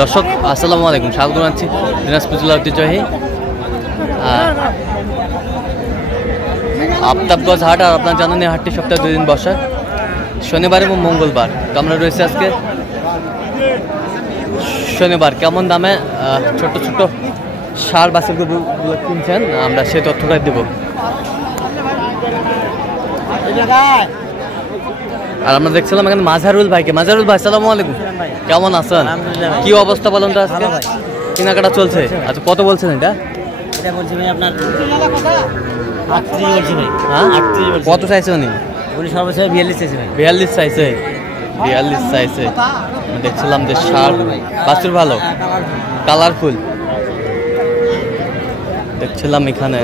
দর্শক আসসালামু আলাইকুম, স্বাগত জানাচ্ছি দিনাজপুর জেলার ঐতিহ্যবাহী আফতাবগঞ্জ হাট। আর আপনার জানেন এই হাটটি সপ্তাহে 2 দিন বসে, শনিবার এবং মঙ্গলবার। তো আমরা রয়েছে আজকে শনিবার। কেমন দামে ছোট ছোট ষাঁড় বাছুর গরুগুলো কিনছেন আমরা সেই তথ্যটাই দেব। আর আমরা দেখছিলাম এখানে মাজারুল ভাইকে। মাজারুল ভাই আসসালামু আলাইকুম, কেমন আছেন? কি অবস্থা বলেন তো আজকে? কেনাকাটা চলছে? আচ্ছা কত বলছেন এটা? বলছি ভাই আপনার 38 বলছি ভাই। হ্যাঁ 38 কত চাইছে উনি? উনি সর্বোচ্চ 42 চাইছে ভাই। 42 চাইছে, 42 চাইছে। দেখছিলাম যে ষাঁড় বাছুর ভালো কালারফুল দেখছিলাম এখানে।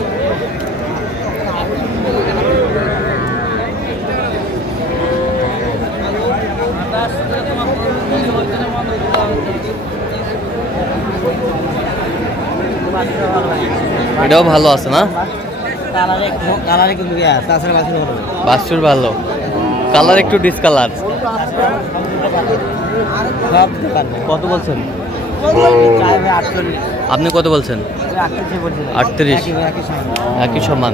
এটাও ভালো আছে না? বাছুর ভালো, কালার একটু ডিসকালার। কত বলছেন আপনি? কত বলছেন? 38, একই সমান।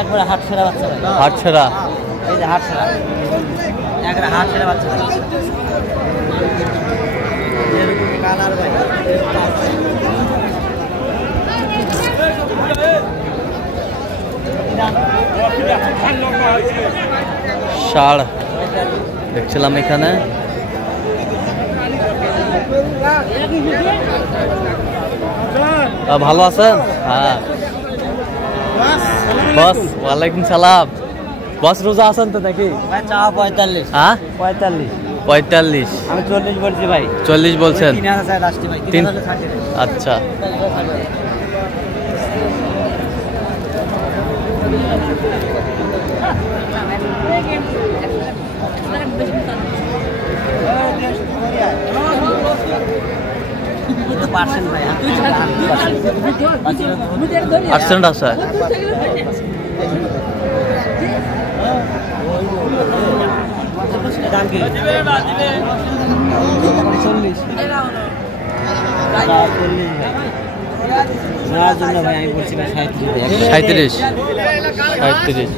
একবারে হাট ছেড়া বাচ্চা ভাই। হাট ছেড়া? এই যে হাট ছেড়া, একবারে হাট ছেড়া বাচ্চা ভাই। কালার ভাই ষাঁড় দেখছিলাম এখানে। ভালো আছেন? হ্যাঁ বস, ওয়ালাইকুম সালাম। বস রোজা আছেন তো নাকি? 45। হ্যাঁ 45। 45? আমি 40 বলছি ভাই। 40 বলছেন? 3000 লাস্টে ভাই। 3000। আচ্ছা পার্সেন্ট আছে। দাম কি? 40 ভাই আমি বলছি ভাই 37। 37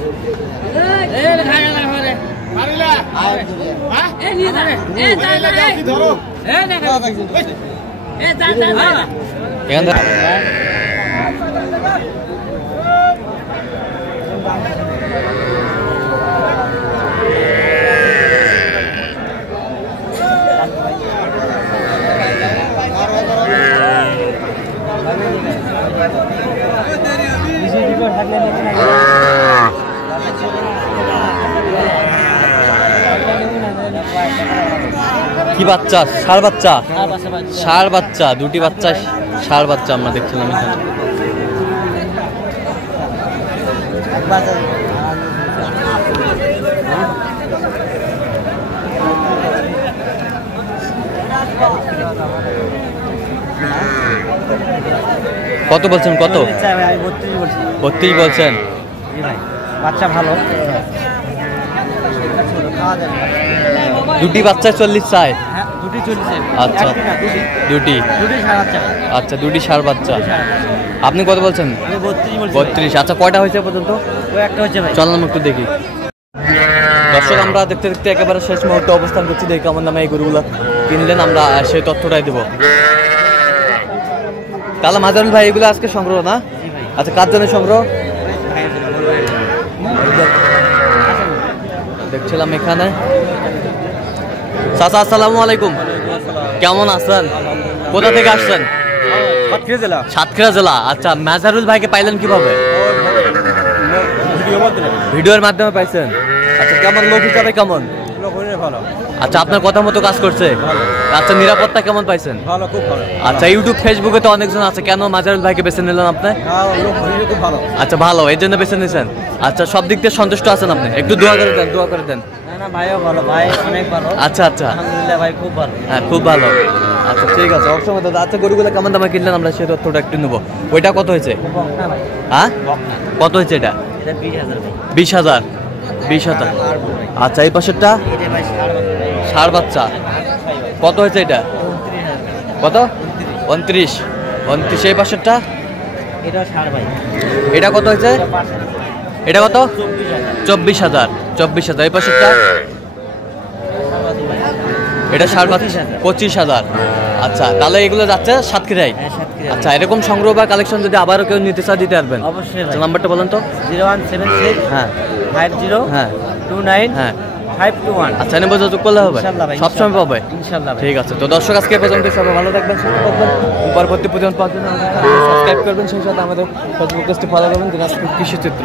কি বাচ্চা? ষাঁড় বাচ্চা? ষাঁড় বাচ্চা, দুটি বাচ্চা ষাঁড় বাচ্চা আমরা দেখছিলাম এখানে। কত বলছেন? কত? 32 বলছেন? বাচ্চা ভালো। দুটি বাচ্চা 40 চাই? দুটি 40। আচ্ছা দুটি। আচ্ছা দুটি ষাঁড় বাচ্চা। আপনি কত বলছেন? 32। আচ্ছা কয়টা হয়েছে পর্যন্ত? একটা হয়েছে ভাই। চললাম একটু দেখি। দর্শক আমরা দেখতে দেখতে একেবারে শেষ মুহূর্তে অবস্থান করছি। দেখি কেমন দামে এই গরুগুলো কিনলেন আমরা সেই তথ্যটাই দেবো। তাহলে মাজারুল ভাই এগুলো আজকে সংগ্রহ না? আচ্ছা কার জন্য সংগ্রহ? দেখছিলাম এখানে। চাচা আসসালামু আলাইকুম, কেমন আছেন? কোথা থেকে আসছেন? সাতক্ষীরা জেলা। আচ্ছা মাজারুল ভাইকে পাইলেন কিভাবে? ভিডিওর মাধ্যমে পাইছেন। আচ্ছা কেমন লোক হিসাবে কেমন? আচ্ছা আপনার কথা মতো কাজ করছে? আচ্ছা নিরাপত্তা কেমন পাইছেন? ভালো, খুব ভালো। আচ্ছা ইউটিউব ফেসবুকে তো অনেকজন আছে, কেন মাজারুল ভাইকে বেছে নিলেন আপনি? আচ্ছা ভালো, এই জন্য বেছে নিয়েছেন। আচ্ছা সব দিক থেকে সন্তুষ্ট আছেন আপনি? একটু দোয়া করে দেন, দোয়া করে দেন। ভাইও ভালো, ভাই অনেক ভালো। আচ্ছা আচ্ছা আলহামদুলিল্লাহ ভাই খুব ভালো। হ্যাঁ খুব ভালো। আচ্ছা ঠিক আছে, অবশ্যই দাদা। আচ্ছা গরুগুলো কেমন দামে কিনলেন আমরা সেই তথ্যটা একটু নেবো। ওইটা কত হয়েছে? হ্যাঁ কত হয়েছে এটা? এটা 20,000 ভাই। 20,000। 20,000। আচ্ছা এই পাশেরটা এটা ভাই ষাঁড় বাচ্চা কত হয়েছে এটা? 29,000। কত? 29। 29। এই পাশেরটা এটা ষাঁড় ভাই। এটা কত হয়েছে? এটা 5,000। এটা কত? 24,000। 24,000। এই পাশেরটা এটা ষাঁড় বাচ্চা 25,000। আচ্ছা তাহলে এগুলো যাচ্ছে সাতক্ষীরায়। হ্যাঁ, সাতক্ষীরা। আচ্ছা এরকম সংগ্রহ বা কালেকশন যদি আবারও কেউ নিতে চায় দিতে পারবেন? অবশ্যই আচ্ছা ভাই। নাম্বারটা বলেন তো। 0176 হ্যাঁ 50 হ্যাঁ 29 হ্যাঁ 521। আচ্ছা এনে যোগাযোগ করলে হবে? ইনশাআল্লাহ ভাই, সবসময় পাবে? ইনশাআল্লাহ ভাই। ঠিক আছে, তো দর্শক আজকে এ পর্যন্ত। সবাই ভালো থাকবেন, সুস্থ থাকবেন। পরবর্তী পর্যন্ত পাওয়ার জন্য সাবস্ক্রাইব করবেন, সেই সাথে আমাদের ফেসবুক পেজটি ফলো করবেন, দিনাজপুর কৃষি চিত্র।